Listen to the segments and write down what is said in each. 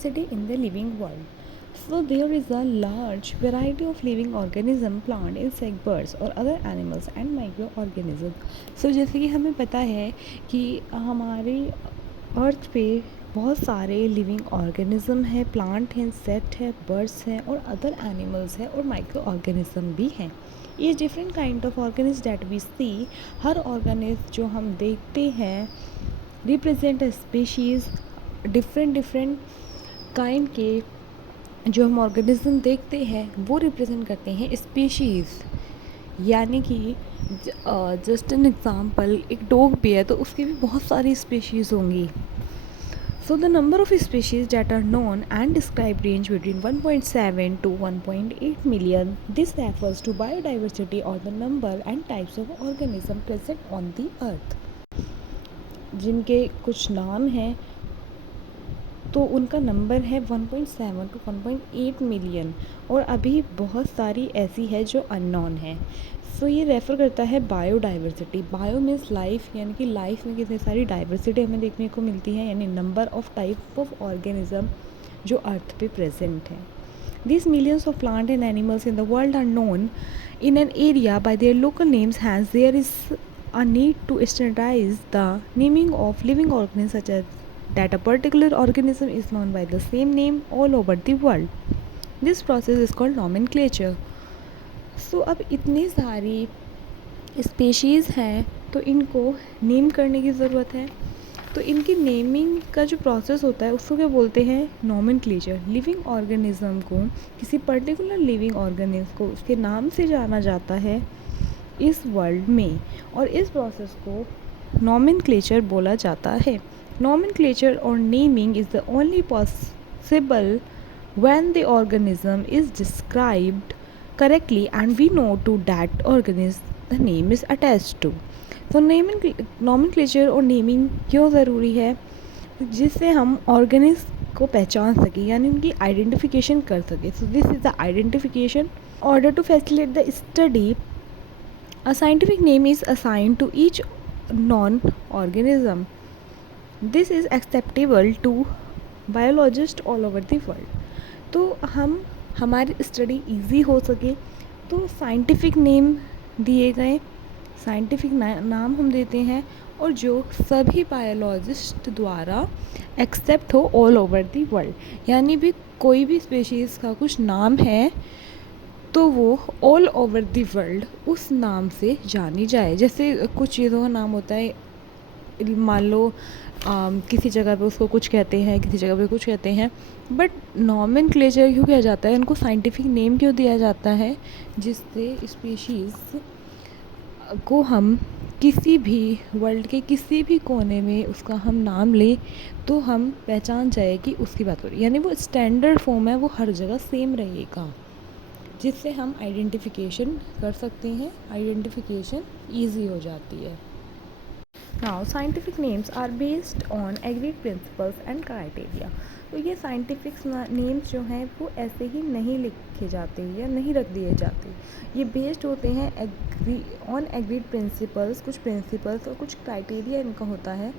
diversity in the living world. So there is a large variety of living organism, plant, insect, birds और other animals and microorganisms. So जैसे कि हमें पता है कि हमारी अर्थ पे बहुत सारे लिविंग ऑर्गेनिज्म है, प्लांट हैं, इंसेक्ट है, बर्ड्स हैं और अदर एनिमल्स हैं और माइक्रो ऑर्गेनिज्म भी हैं. ये different kind of organism that we see, हर ऑर्गेनिज्म जो हम देखते हैं represent a species. Different kind के जो हम ऑर्गेनिज्म देखते हैं वो रिप्रेजेंट करते हैं स्पीशीज़. यानी कि जस्ट एन एग्ज़ाम्पल, एक डॉग भी है तो उसकी भी बहुत सारी स्पीशीज़ होंगी. So the number of species that are known and described range between 1.7 to 1.8 million. This refers to biodiversity or the number and types of organisms present on the earth. जिनके कुछ नाम हैं तो उनका नंबर है 1.7 to 1.8 million और अभी बहुत सारी ऐसी है जो अननोन है. सो ये रेफ़र करता है बायोडाइवर्सिटी. बायो मीन्स लाइफ, यानी कि लाइफ में कितनी सारी डाइवर्सिटी हमें देखने को मिलती है, यानी number of type of organism जो अर्थ पे प्रेजेंट है. These millions of plant and animals in the world are known in an area by their local names, hence there is a need to standardize the naming of living organisms such as that a particular organism is known by the same name all over the world. This process is called nomenclature. So अब इतनी सारी species हैं तो इनको name करने की ज़रूरत है. तो इनकी नेमिंग का जो प्रोसेस होता है उसको क्या बोलते हैं, नोमेनक्लेचर. लिविंग ऑर्गेनिज्म को, किसी पर्टिकुलर लिविंग ऑर्गेनिज्म को उसके नाम से जाना जाता है इस वर्ल्ड में और इस प्रोसेस को नोमेनक्लेचर बोला जाता है. Nomenclature or naming is the only possible when the organism is described correctly and we know to that organism the name is attached to. So nomenclature और naming क्यों ज़रूरी है, जिससे हम ऑर्गेनिज्म को पहचान सकें, यानी उनकी आइडेंटिफिकेशन कर सकें. So this is the identification. Order to facilitate the study, a scientific name is assigned to each non-organism. This is acceptable to biologists all over the world. तो हम हमारी स्टडी इजी हो सके तो साइंटिफिक नेम दिए गए, scientific नाम हम देते हैं और जो सभी बायोलॉजिस्ट द्वारा एक्सेप्ट हो ऑल ओवर दी वर्ल्ड. यानी भी कोई भी स्पीशीज़ का कुछ नाम है तो वो ऑल ओवर दी वर्ल्ड उस नाम से जानी जाए. जैसे कुछ चीज़ों का नाम होता है, मान लो किसी जगह पे उसको कुछ कहते हैं, किसी जगह पे कुछ कहते हैं, बट नोमेनक्लेचर क्यों किया जाता है, उनको साइंटिफिक नेम क्यों दिया जाता है, जिससे स्पीशीज़ को हम किसी भी वर्ल्ड के किसी भी कोने में उसका हम नाम लें तो हम पहचान जाए कि उसकी बात हो रही है. यानी वो स्टैंडर्ड फॉर्म है, वो हर जगह सेम रहेगा, जिससे हम आइडेंटिफिकेशन कर सकते हैं. आइडेंटिफिकेशन ईजी हो जाती है. Now scientific names are based on agreed principles and criteria. तो ये साइंटिफिक नेम्स जो हैं वो ऐसे ही नहीं लिखे जाते या नहीं रख दिए जाते. ये बेस्ड होते हैं ऑन एग्रीड प्रिंसिपल्स. कुछ प्रिंसिपल्स और कुछ क्राइटेरिया इनका होता है.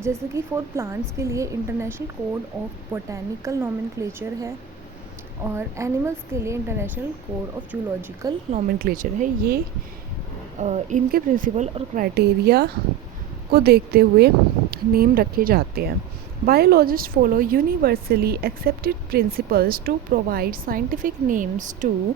जैसे कि फॉर प्लांट्स के लिए international code of botanical nomenclature है और एनिमल्स के लिए international code of zoological nomenclature है. ये इनके प्रिंसिपल और क्राइटेरिया को देखते हुए नेम रखे जाते हैं. Biologist follow universally accepted principles to provide scientific names to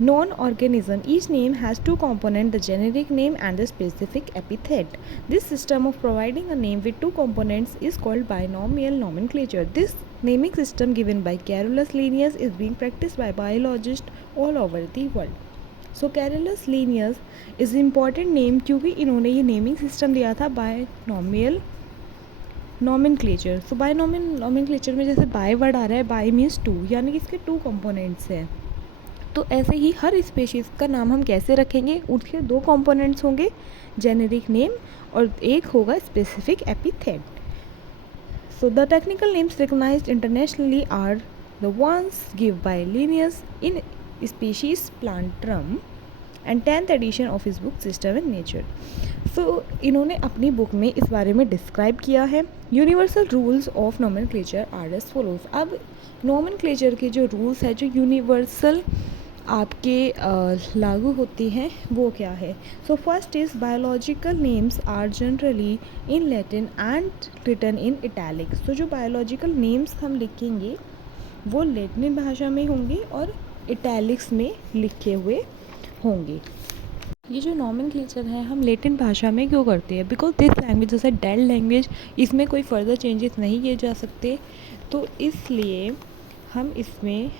known organism. Each name has two components, the generic name and the specific epithet. This system of providing a name with two components is called binomial nomenclature. This naming system given by Carolus Linnaeus is being practiced by biologists all over the world. So Carolus Linnaeus is important name क्योंकि इन्होंने ये naming system दिया था binomial nomenclature. सो binomial nomenclature में जैसे by word आ रहा है, bye means to, यानी कि इसके टू कंपोनेंट्स हैं. तो ऐसे ही हर स्पीशीज़ का नाम हम कैसे रखेंगे, उसके दो कंपोनेंट्स होंगे, जेनेरिक नेम और एक होगा specific epithet. So the technical names recognized internationally are the ones give by Linnaeus in species plantrum. And 10th edition of his book system in nature. सो इन्होंने अपनी बुक में इस बारे में डिस्क्राइब किया है। Universal rules of nomenclature are as follows. अब नोमेनक्लेचर के जो रूल्स है, जो यूनिवर्सल आपके लागू होती हैं, वो क्या है। So first is biological names are generally in Latin and written in italics. तो जो बायोलॉजिकल नेम्स हम लिखेंगे वो लैटिन भाषा में होंगे और इटैलिक्स में लिखे हुए होंगे। ये जो नोमेनक्लेचर है हम लैटिन भाषा में क्यों करते हैं, because this language is a dead language, इसमें कोई फर्दर चेंजेस नहीं किए जा सकते, तो इसलिए हम इसमें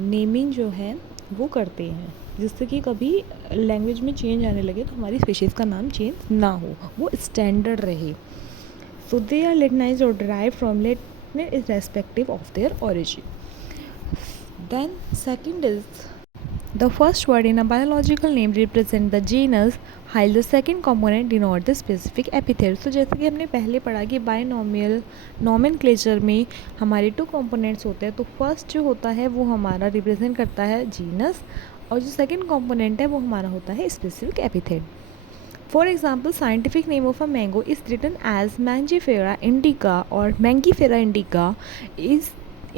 नेमिंग जो है वो करते हैं, जिससे कि कभी लैंग्वेज में चेंज आने लगे तो हमारी स्पीशीज़ का नाम चेंज ना हो, वो स्टैंडर्ड रहे। सो दे आर लैटिनाइज्ड और derive from Latin irrespective of their origin. Then second is the first word in a biological name represent the genus, while the second component denote the specific epithet. तो जैसे कि हमने पहले पढ़ा कि binomial nomenclature में हमारे 2 कंपोनेंट्स होते हैं। तो फर्स्ट जो होता है वो हमारा रिप्रेजेंट करता है जीनस, और जो सेकंड कंपोनेंट है वो हमारा होता है specific epithet. For example, scientific name of a mango is written as Mangifera indica और Mangifera indica is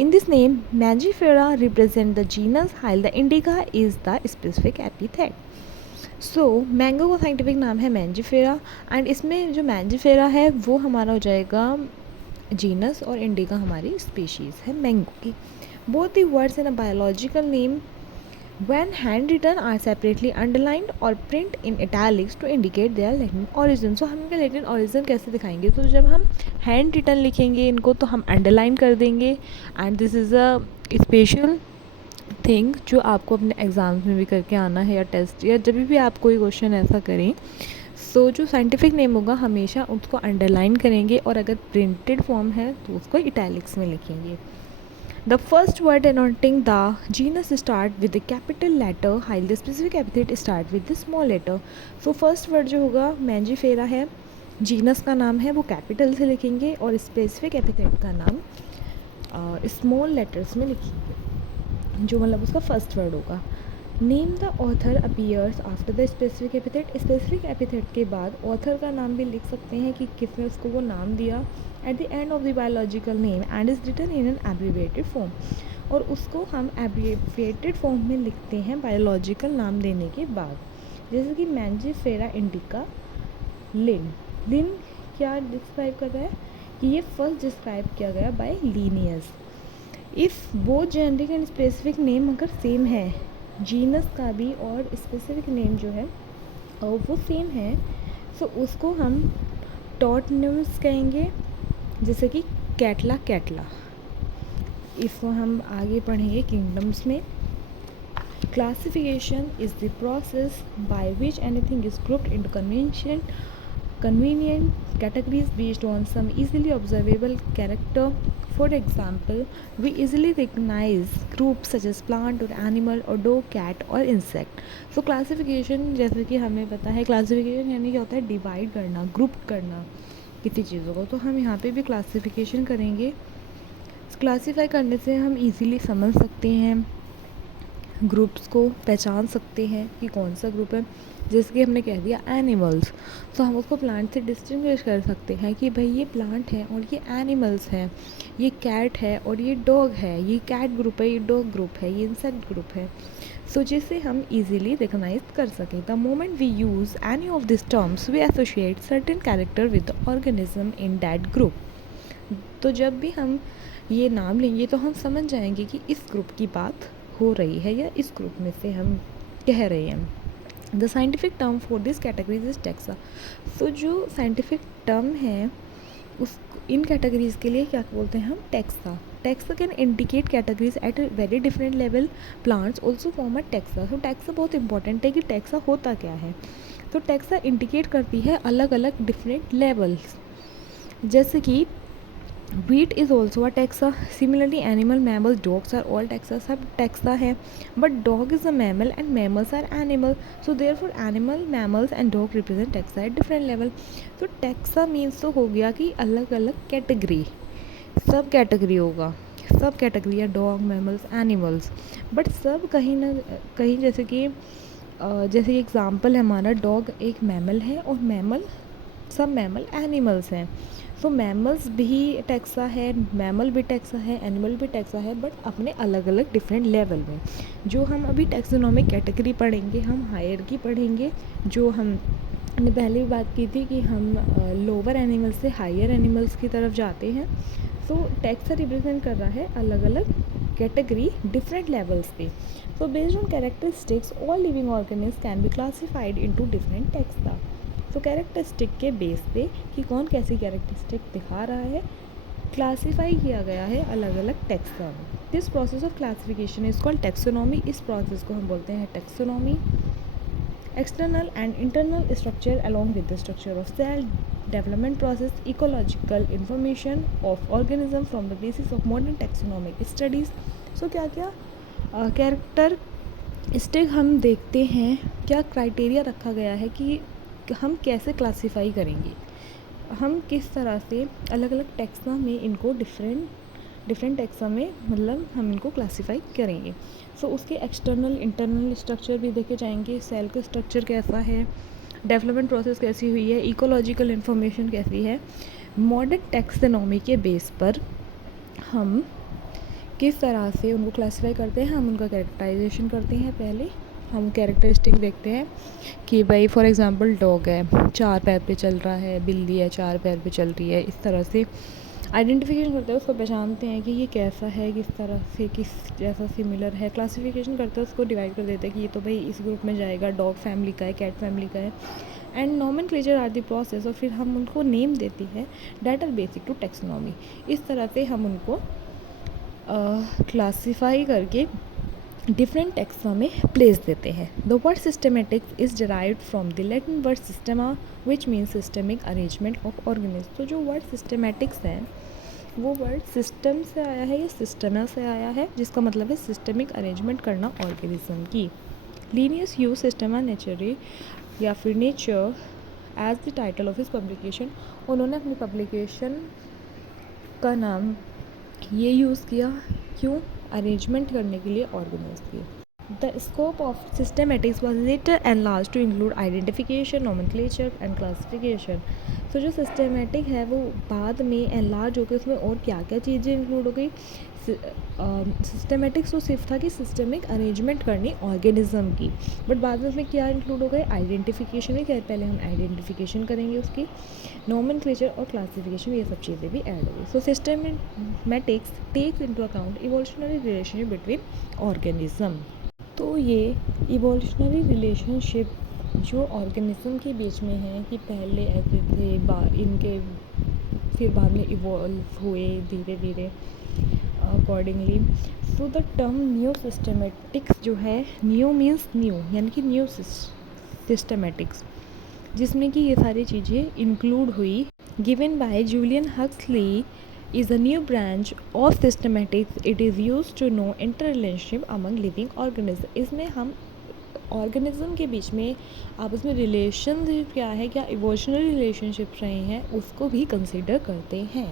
in this name Mangifera represent the genus while the indica is the specific epithet. So mango का scientific नाम है Mangifera and इसमें जो Mangifera है वो हमारा हो जाएगा जीनस और इंडिका हमारी स्पीशीज़ है मैंगो की। Both the words in a biological name when handwritten are separately underlined or print in italics to indicate their Latin origin. So हम इनका Latin origin कैसे दिखाएंगे, तो जब हम हैंड रिटन लिखेंगे इनको तो हम अंडरलाइन कर देंगे, and this is a special thing जो आपको अपने एग्ज़ाम्स में भी करके आना है, या टेस्ट या जब भी आप कोई क्वेश्चन ऐसा करें। सो जो साइंटिफिक नेम होगा हमेशा उसको अंडरलाइन करेंगे, और अगर प्रिंटेड फॉर्म है तो उसको इटैलिक्स में लिखेंगे। The first word denoting the genus start with the capital letter, while the specific epithet start with the small letter. So first word जो होगा मैंजीफेरा है, जीनस का नाम है वो कैपिटल से लिखेंगे, और स्पेसिफिक एपिथेट का नाम स्मॉल लेटर्स में लिखेंगे, जो मतलब उसका फर्स्ट वर्ड होगा। Name the author appears after the specific epithet. Specific epithet के बाद ऑथर का नाम भी लिख सकते हैं कि किसने उसको वो नाम दिया at the end of the biological name and is written in an abbreviated form, और उसको हम एब्रीविएटेड फॉर्म में लिखते हैं बायोलॉजिकल नाम देने के बाद। जैसे कि मैंजीफेरा इंडिका लिन। लिन क्या डिस्क्राइब कर रहा है कि ये फर्स्ट डिस्क्राइब किया गया by Linnaeus. If both generic and specific name अगर सेम है, जीनस का भी और स्पेसिफिक नेम जो है और वो सेम है, तो उसको हम टॉटन्यूज कहेंगे, जैसे कि कैटला कैटला। इसको हम आगे पढ़ेंगे किंगडम्स में। Classification is the process by which anything is grouped into convenient categories based on some easily observable character. For example, we easily recognize groups such as plant or animal or dog, cat or insect. So classification, जैसे कि हमें पता है classification यानी क्या होता है, divide करना, ग्रुप करना किसी चीज़ों को, तो हम यहाँ पे भी क्लासिफिकेशन करेंगे। क्लासीफाई करने से हम इजीली समझ सकते हैं, ग्रुप्स को पहचान सकते हैं कि कौन सा ग्रुप है। जैसे कि हमने कह दिया एनिमल्स, तो हम उसको प्लांट से डिस्टिंग्विश कर सकते हैं कि भाई ये प्लांट है और ये एनिमल्स है, ये कैट है और ये डॉग है, ये कैट ग्रुप है, ये डॉग ग्रुप है, ये इंसेक्ट ग्रुप है। सो जिससे हम इजीली रिकग्नाइज कर सकें। The moment we use any of this terms we associate certain character with the organism in that group. तो जब भी हम ये नाम लेंगे तो हम समझ जाएंगे कि इस ग्रुप की बात हो रही है या इस ग्रुप में से हम कह रहे हैं। The scientific term for this categories is taxa. तो जो साइंटिफिक टर्म है उस इन कैटेगरीज के लिए क्या बोलते हैं हम, taxa. Taxa can indicate categories at a very different level. Plants also form a taxa. तो टैक्सा बहुत इंपॉर्टेंट है कि टैक्सा होता क्या है। तो टैक्सा इंडिकेट करती है अलग अलग डिफरेंट लेवल्स, जैसे कि Wheat is also a taxa. Similarly, animal, mammals, dogs are all taxa. सब taxa है, but dog is a mammal and mammals are animal. So therefore, animal, mammals and dog represent taxa at different level. तो taxa means तो हो गया कि अलग अलग category, सब कैटेगरी होगा, सब कैटेगरी है डॉग, मैमल्स, एनिमल्स, बट सब कहीं ना कहीं जैसे कि जैसे एग्ज़ाम्पल है हमारा, डॉग एक मैमल है और सब मैमल एनिमल्स हैं। सो मैमल्स भी टैक्सा है, मैमल भी टैक्सा है, एनिमल भी टैक्सा है, बट अपने अलग अलग डिफरेंट लेवल में। जो हम अभी टैक्सोनॉमिक कैटेगरी पढ़ेंगे, हम हायरकी पढ़ेंगे, जो हमने पहले भी बात की थी कि हम लोअर एनिमल्स से हायर एनिमल्स की तरफ जाते हैं। सो टैक्सा रिप्रेजेंट कर रहा है अलग अलग कैटेगरी डिफरेंट लेवल्स पे। So based on characteristics all living organism can be classified into different taxa. तो कैरेक्टरिस्टिक के बेस पे कि कौन कैसी कैरेक्टरिस्टिक दिखा रहा है, क्लासीफाई किया गया है अलग अलग टैक्सा में। This process of classification is called taxonomy. इस प्रोसेस को हम बोलते हैं taxonomy. External and internal structure along with the structure of cell development process, ecological information of organism from the basis of modern taxonomic studies. So क्या क्या character stick हम देखते हैं, क्या क्राइटेरिया रखा गया है कि हम कैसे क्लासीफाई करेंगे, हम किस तरह से अलग अलग टैक्सा में इनको डिफरेंट टैक्सा में मतलब हम इनको क्लासीफाई करेंगे। सो उसके एक्सटर्नल इंटरनल स्ट्रक्चर भी देखे जाएंगे, सेल का स्ट्रक्चर कैसा है, डेवलपमेंट प्रोसेस कैसी हुई है, इकोलॉजिकल इन्फॉर्मेशन कैसी है। मॉडर्न टैक्सोनॉमी के बेस पर हम किस तरह से उनको क्लासीफाई करते हैं, हम उनका कैरेक्टराइजेशन करते हैं। पहले हम कैरेक्टरिस्टिक देखते हैं कि भाई फॉर एग्जांपल डॉग है, 4 पैर पे चल रहा है, बिल्ली है 4 पैर पे चल रही है, इस तरह से आइडेंटिफिकेशन करते हैं, उसको पहचानते हैं कि ये कैसा है, किस तरह से किस जैसा सिमिलर है। क्लासिफिकेशन करते हैं, उसको डिवाइड कर देते हैं कि ये तो भाई इस ग्रुप में जाएगा, डॉग फैमिली का है, कैट फैमिली का है। And nomenclature are the process, और फिर हम उनको नेम देती है that are basic to taxonomy. इस तरह से हम उनको क्लासीफाई करके डिफरेंट टैक्सा में प्लेस देते हैं। The word systematics is derived from the Latin word Systema which means systemic arrangement of organism. तो जो वर्ड सिस्टमेटिक्स है वो वर्ड सिस्टम से आया है या सिस्टमा से आया है, जिसका मतलब है सिस्टमिक अरेंजमेंट करना ऑर्गेनिज्म की। लीनियस यूज सिस्टमा नेचुरी या फिर nature as the title of his publication. उन्होंने अपनी पब्लिकेशन का नाम ये यूज़ किया, क्यों? अरेंजमेंट करने के लिए ऑर्गेनाइज की। The scope of systematics was later enlarged to include identification, nomenclature and classification. तो जो सिस्टमेटिक है वो बाद में एनलार्ज होकर उसमें और क्या क्या चीज़ें इंक्लूड हो गई। सिस्टमेटिक्स तो सिर्फ था कि सिस्टमिक अरेंजमेंट करनी ऑर्गेनिज्म की, बट बाद में उसमें क्या इंक्लूड हो गए, आइडेंटिफिकेशन भी। क्या पहले हम आइडेंटिफिकेशन करेंगे उसकी, नोमेनक्लेचर और क्लासिफिकेशन, ये सब चीज़ें भी ऐड हो गई। So systematics takes into account evolutionary relationship between organism. तो ये इवोल्यूशनरी रिलेशनशिप जो ऑर्गेनिज्म के बीच में है कि पहले ऐसे थे, इनके फिर बाद में इवॉल्व हुए धीरे धीरे accordingly. So the term new systematics जो है, न्यू मीन्स न्यू यानी कि न्यू सिस्टमेटिक्स, जिसमें कि ये सारी चीज़ें इंक्लूड हुई, given by Julian Huxley is a new branch of systematics. It is used to know interrelationship among living organisms. इसमें हम ऑर्गेनिज्म के बीच में आपस में रिलेशनशिप क्या है, क्या इवोल्यूशनरी रिलेशनशिप रहे हैं, उसको भी कंसिडर करते हैं।